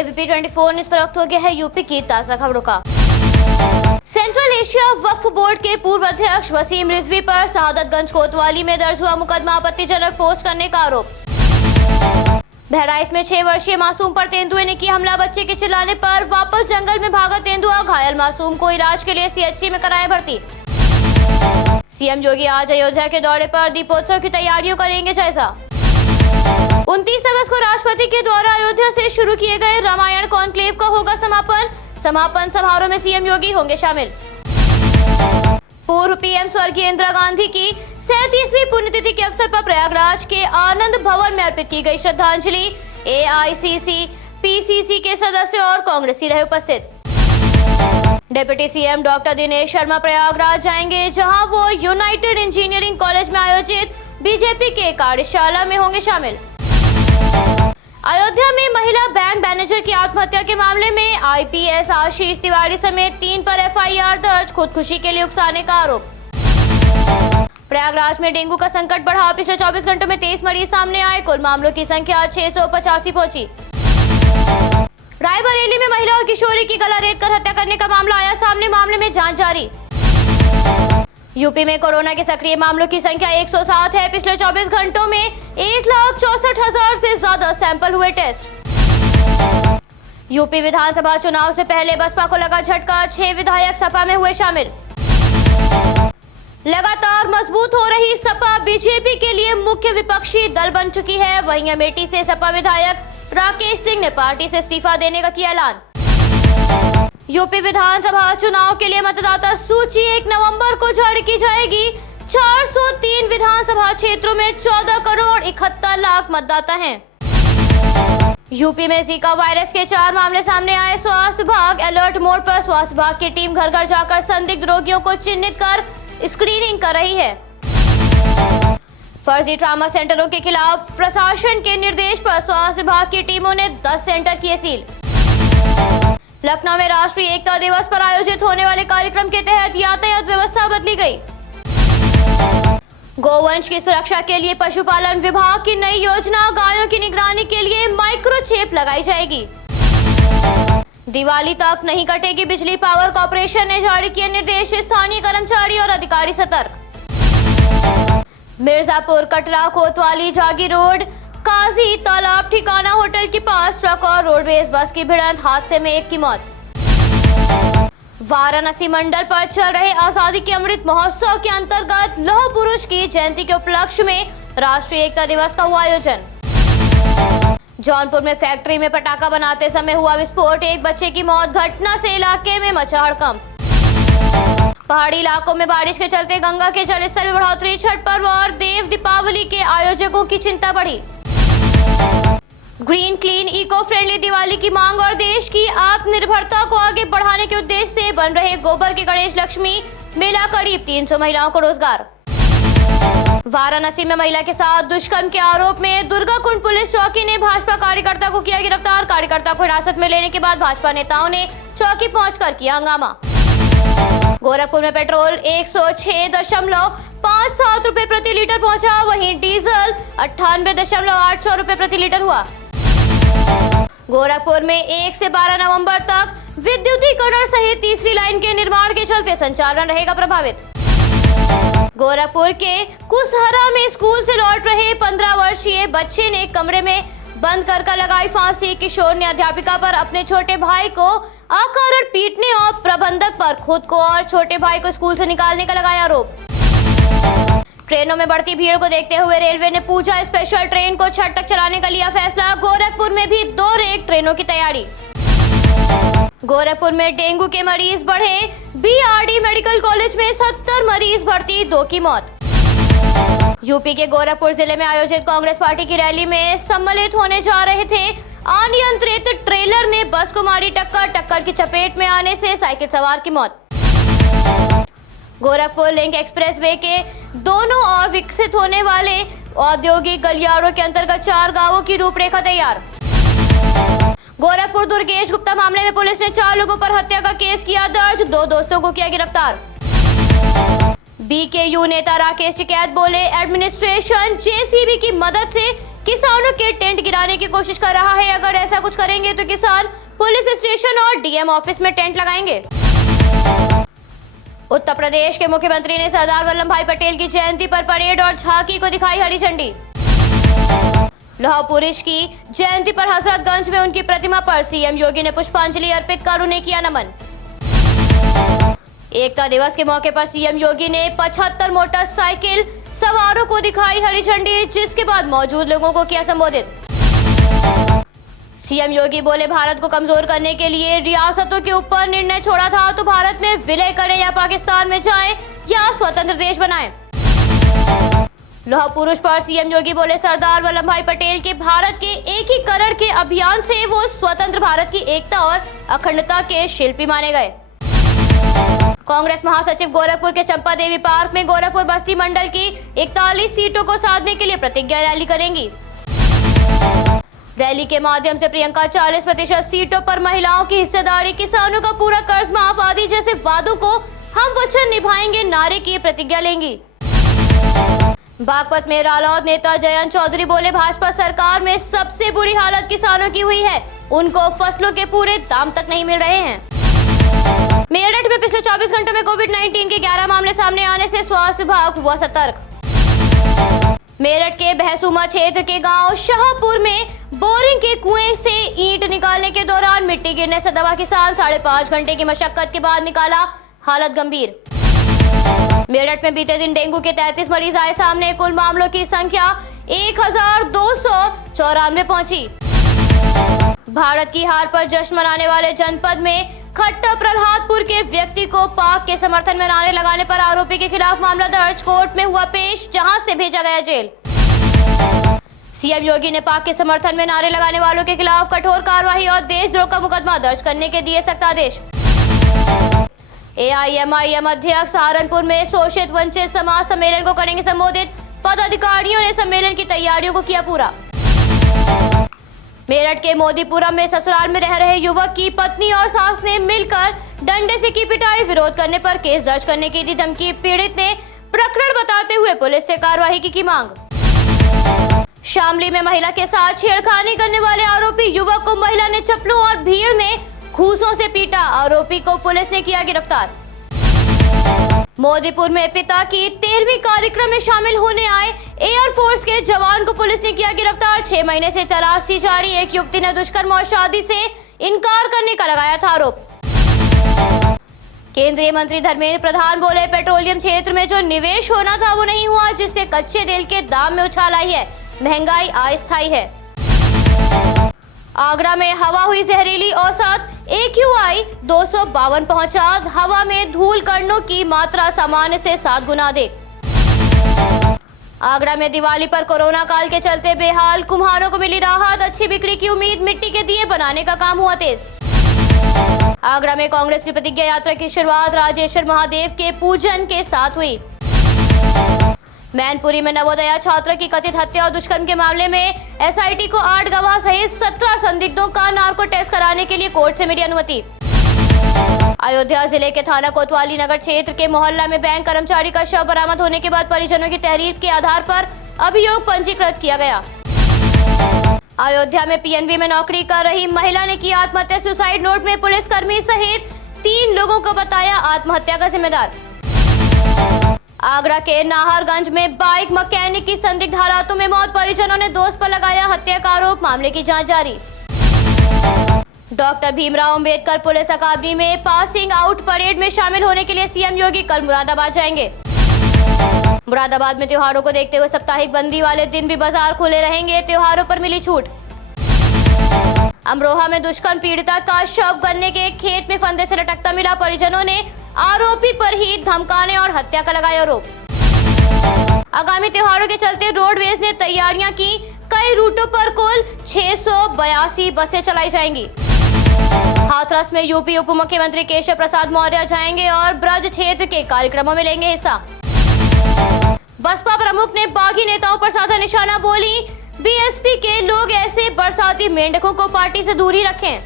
AVP 24 news पर वक्त हो गया है यूपी की ताजा खबरों का। सेंट्रल एशिया वक्फ बोर्ड के पूर्व अध्यक्ष वसीम रिजवी पर शहादतगंज कोतवाली में दर्ज हुआ मुकदमा आपत्तिजनक पोस्ट करने का आरोप। बहराइच में 6 वर्षीय मासूम पर तेंदुए ने किया हमला। बच्चे के चिल्लाने पर वापस जंगल में भागा तेंदुआ। घायल मासूम को इलाज के लिए CHC में कराया भर्ती। सीएम योगी आज अयोध्या के दौरे पर दीपोत्सव की तैयारियों का लेंगे जायजा। 29 अगस्त को राष्ट्रपति के द्वारा अयोध्या से शुरू किए गए रामायण कॉन्क्लेव का होगा समापन समारोह में सीएम योगी होंगे शामिल। पूर्व पीएम स्वर्गीय इंदिरा गांधी की 37वीं पुण्यतिथि के अवसर पर प्रयागराज के आनंद भवन में अर्पित की गई श्रद्धांजलि। AICC PCC के सदस्य और कांग्रेसी रहे उपस्थित। Deputy CM doctor Dinesh Sharma Prayagraj जाएंगे, जहां वो यूनाइटेड इंजीनियरिंग कॉलेज में आयोजित बीजेपी के कार्यशाला में होंगे शामिल। अयोध्या में महिला बैंक मैनेजर की आत्महत्या के मामले में IPS आशीष तिवारी समेत 3 पर FIR दर्ज। खुदकुशी के लिए उकसाने का आरोप। प्रयागराज में डेंगू का संकट बढ़ा। पिछले 24 घंटों में 23 मरीज सामने आए। कुल मामलों की संख्या 685 पहुंची। रायबरेली में महिला और किशोरी की गला रेत कर हत्या करने का मामला आया सामने। मामले में जांच जारी। यूपी में कोरोना के सक्रिय मामलों की संख्या 107 है। पिछले 24 घंटों में 1,64,000 से ज्यादा सैंपल हुए टेस्ट। यूपी विधानसभा चुनाव से पहले बसपा को लगा झटका। 6 विधायक सपा में हुए शामिल। लगातार मजबूत हो रही सपा बीजेपी के लिए मुख्य विपक्षी दल बन चुकी है। वहीं अमेठी से सपा विधायक राकेश सिंह ने पार्टी से इस्तीफा देने का किया ऐलान। यूपी विधानसभा चुनाव के लिए मतदाता सूची 1 नवंबर को जारी की जाएगी। 403 विधानसभा क्षेत्रों में 14 करोड़ 71 लाख मतदाता हैं। यूपी में जीका वायरस के 4 मामले सामने आए। स्वास्थ्य विभाग अलर्ट मोड पर। स्वास्थ्य विभाग की टीम घर घर जाकर संदिग्ध रोगियों को चिन्हित कर स्क्रीनिंग कर रही है। फर्जी ट्रामा सेंटरों के खिलाफ प्रशासन के निर्देश पर स्वास्थ्य विभाग की टीमों ने 10 सेंटर किए सील। लखनऊ में राष्ट्रीय एकता दिवस पर आयोजित होने वाले कार्यक्रम के तहत यातायात व्यवस्था बदली गई। गोवंश की सुरक्षा के लिए पशुपालन विभाग की नई योजना। गायों की निगरानी के लिए माइक्रोचिप लगाई जाएगी। दिवाली तक नहीं कटेगी बिजली। पावर कॉर्पोरेशन ने जारी किए निर्देश। स्थानीय कर्मचारी और अधिकारी सतर्क। मिर्जापुर कटरा कोतवाली जागी रोड काजी तालाब ठिकाना होटल के पास ट्रक और रोडवेज बस की भिड़ंत। हादसे में 1 की मौत। वाराणसी मंडल पर चल रहे आजादी के अमृत महोत्सव के अंतर्गत लौह पुरुष की जयंती के उपलक्ष्य में राष्ट्रीय एकता दिवस का हुआ आयोजन। जौनपुर में फैक्ट्री में पटाखा बनाते समय हुआ विस्फोट। 1 बच्चे की मौत। घटना से इलाके में मचा हड़कंप। पहाड़ी इलाकों में बारिश के चलते गंगा के जलस्तर में बढ़ोतरी। छठ पर्व और देव दीपावली के आयोजकों की चिंता बढ़ी। Green clean eco friendly Diwali की मांग और देश की आत्मनिर्भरता को आगे बढ़ाने के उद्देश्य से बन रहे गोबर के गणेश लक्ष्मी मेला करीब 300 महिलाओं को रोजगार। वाराणसी में महिला के साथ दुष्कर्म के आरोप में दुर्गाकुंड पुलिस चौकी ने भाजपा कार्यकर्ता को किया गिरफ्तार। कार्यकर्ता को हिरासत में लेने के बाद भाजपा नेताओं ने चौकी पहुंचकर किया हंगामा। गोरखपुर में पेट्रोल 106.57 रुपए प्रति लीटर पहुंचा। वहीं डीजल 98.8 रुपए प्रति लीटर हुआ। गोरखपुर में 1 से 12 नवंबर तक विद्युतीकरण सहित तीसरी लाइन के निर्माण के चलते संचालन रहेगा प्रभावित। गोरखपुर के कुसहरा में स्कूल से लौट रहे 15 वर्षीय बच्चे ने कमरे में बंद कर लगाई फांसी। किशोर ने अध्यापिका पर अपने छोटे भाई को अकारण पीटने और प्रबंधक पर खुद को और छोटे भाई को स्कूल से निकालने का लगाया आरोप। ट्रेनों में बढ़ती भीड़ को देखते हुए रेलवे ने पूजा स्पेशल ट्रेन को छठ तक चलाने का लिया फैसला। गोरखपुर में भी 2 रेक ट्रेनों की तैयारी। गोरखपुर में डेंगू के मरीज बढ़े। BRD मेडिकल कॉलेज में 70 मरीज भर्ती। 2 की मौत। यूपी के गोरखपुर जिले में आयोजित कांग्रेस पार्टी की रैली में सम्मिलित होने जा रहे थे अनियंत्रित ट्रेलर ने बस को मारी टक्कर की चपेट में आने से साइकिल सवार की मौत। गोरखपुर लिंक एक्सप्रेसवे के दोनों ओर विकसित होने वाले औद्योगिक गलियारों के अंतर्गत 4 गांवों की रूपरेखा तैयार। गोरखपुर दुर्गेश गुप्ता मामले में पुलिस ने 4 लोगों पर हत्या का केस किया दर्ज। 2 दोस्तों को किया गिरफ्तार। BKU नेता राकेश टिकैत बोले एडमिनिस्ट्रेशन JCB की मदद से किसानों के टेंट गिराने की कोशिश कर रहा है। अगर ऐसा कुछ करेंगे तो किसान पुलिस स्टेशन और डीएम ऑफिस में टेंट लगाएंगे। उत्तर प्रदेश के मुख्यमंत्री ने सरदार वल्लभ भाई पटेल की जयंती पर परेड और झांकी को दिखाई हरी झंडी। लौह पुरुष की जयंती पर हजरतगंज में उनकी प्रतिमा पर सीएम योगी ने पुष्पांजलि अर्पित कर उन्हें किया नमन। एकता दिवस के मौके पर सीएम योगी ने 75 मोटरसाइकिल सवारों को दिखाई हरी झंडी, जिसके बाद मौजूद लोगों को किया संबोधित। सीएम योगी बोले, भारत को कमजोर करने के लिए रियासतों के ऊपर निर्णय छोड़ा था, तो भारत में विलय करें या पाकिस्तान में जाएं या स्वतंत्र देश बनाएं। लौह पुरुष पर सीएम योगी बोले, सरदार वल्लभ भाई पटेल के भारत के एकीकरण के अभियान से वो स्वतंत्र भारत की एकता और अखंडता के शिल्पी माने गए। कांग्रेस महासचिव गोरखपुर के चंपा देवी पार्क में गोरखपुर बस्ती मंडल की 41 सीटों को साधने के लिए प्रतिज्ञा रैली करेंगी। रैली के माध्यम से प्रियंका 40% सीटों पर महिलाओं की हिस्सेदारी, किसानों का पूरा कर्ज माफ आदि जैसे वादों को हम वचन निभाएंगे नारे की प्रतिज्ञा लेंगी। बागपत में रालोद नेता जयंत चौधरी बोले, भाजपा सरकार में सबसे बुरी हालत किसानों की हुई है, उनको फसलों के पूरे दाम तक नहीं मिल रहे हैं। मेरठ में पिछले 24 घंटों में कोविड-19 के 11 मामले सामने आने से स्वास्थ्य विभाग हुआ सतर्क। मेरठ के बहसुमा क्षेत्र के गांव शाहपुर में बोरिंग के कुएं से ईंट निकालने के दौरान मिट्टी गिरने से दबा किसान 5.5 घंटे की मशक्कत के बाद निकाला, हालत गंभीर। मेरठ में बीते दिन डेंगू के 33 मरीज आए सामने, कुल मामलों की संख्या 1294 पहुंची। भारत की हार पर जश्न मनाने वाले जनपद में खट्टा प्रहलादपुर के व्यक्ति को पाक के समर्थन में नारे लगाने पर आरोपी के खिलाफ मामला दर्ज, कोर्ट में हुआ पेश, जहां से भेजा गया जेल। सीएम योगी ने पाक के समर्थन में नारे लगाने वालों के खिलाफ कठोर कार्रवाई और देशद्रोह का मुकदमा दर्ज करने के दिए सख्त आदेश। एआईएमआईएम अध्यक्ष सहारनपुर में शोषित वंचित समाज सम्मेलन को करेंगे संबोधित, पदाधिकारियों ने सम्मेलन की तैयारियों को किया पूरा। मेरठ के मोदीपुरम में ससुराल में रह रहे युवक की पत्नी और सास ने मिलकर डंडे से की पिटाई, विरोध करने पर केस दर्ज करने की दी धमकी, पीड़ित ने प्रकरण बताते हुए पुलिस से कार्रवाई की मांग। शामली में महिला के साथ छेड़खानी करने वाले आरोपी युवक को महिला ने चप्पलों और भीड़ ने घूंसों से पीटा, आरोपी को पुलिस ने किया गिरफ्तार। मोदीपुर में पिता की 13वीं कार्यक्रम में शामिल होने आए एयरफोर्स के जवान को पुलिस ने किया गिरफ्तार, 6 महीने से तलाश थी जारी, एक युवती ने दुष्कर्म और शादी से इनकार करने का लगाया था आरोप। केंद्रीय मंत्री धर्मेंद्र प्रधान बोले, पेट्रोलियम क्षेत्र में जो निवेश होना था वो नहीं हुआ, जिससे कच्चे तेल के दाम में उछाल आई है, महंगाई अस्थायी है। आगरा में हवा हुई जहरीली, औसत AQI 252 पहुंचा, हवा में धूल कणों की मात्रा सामान्य से 7 गुना अधिक। आगरा में दिवाली पर कोरोना काल के चलते बेहाल कुम्हारों को मिली राहत, अच्छी बिक्री की उम्मीद, मिट्टी के दिए बनाने का काम हुआ तेज। आगरा में कांग्रेस की प्रतिज्ञा यात्रा की शुरुआत राजेश्वर महादेव के पूजन के साथ हुई। मैनपुरी में नवोदया छात्र की कथित हत्या और दुष्कर्म के मामले में SIT को 8 गवाह सहित 17 संदिग्धों का नार्को टेस्ट कराने के लिए कोर्ट से मिली अनुमति। अयोध्या जिले के थाना कोतवाली नगर क्षेत्र के मोहल्ला में बैंक कर्मचारी का शव बरामद होने के बाद परिजनों की तहरीर के आधार पर अभियोग पंजीकृत किया गया। अयोध्या में PNB में नौकरी कर रही महिला ने की आत्महत्या, सुसाइड नोट में पुलिसकर्मी सहित 3 लोगों को बताया आत्महत्या का जिम्मेदार। आगरा के नाहरगंज में बाइक मैकेनिक की संदिग्ध हालातों में मौत, परिजनों ने दोस्त पर लगाया हत्या का आरोप, मामले की जांच जारी। डॉक्टर भीमराव अंबेडकर पुलिस अकादमी में पासिंग आउट परेड में शामिल होने के लिए सीएम योगी कल मुरादाबाद जाएंगे। मुरादाबाद में त्योहारों को देखते हुए साप्ताहिक बंदी वाले दिन भी बाजार खुले रहेंगे, त्योहारों पर मिली छूट। अमरोहा में दुष्कर्म पीड़िता का शव गन्ने के खेत में फंदे से लटकता मिला, परिजनों ने आरोपी पर ही धमकाने और हत्या का लगाया आरोप। आगामी त्योहारों के चलते रोडवेज ने तैयारियां की, कई रूटों पर कुल 682 बसें चलाई जाएंगी। हाथरस में यूपी उप मुख्यमंत्री केशव प्रसाद मौर्य जाएंगे और ब्रज क्षेत्र के कार्यक्रमों में लेंगे हिस्सा। बसपा प्रमुख ने बागी नेताओं पर साधा निशाना, बोली बीएसपी के लोग ऐसे बरसाती मेंढकों को पार्टी से दूर ही रखें।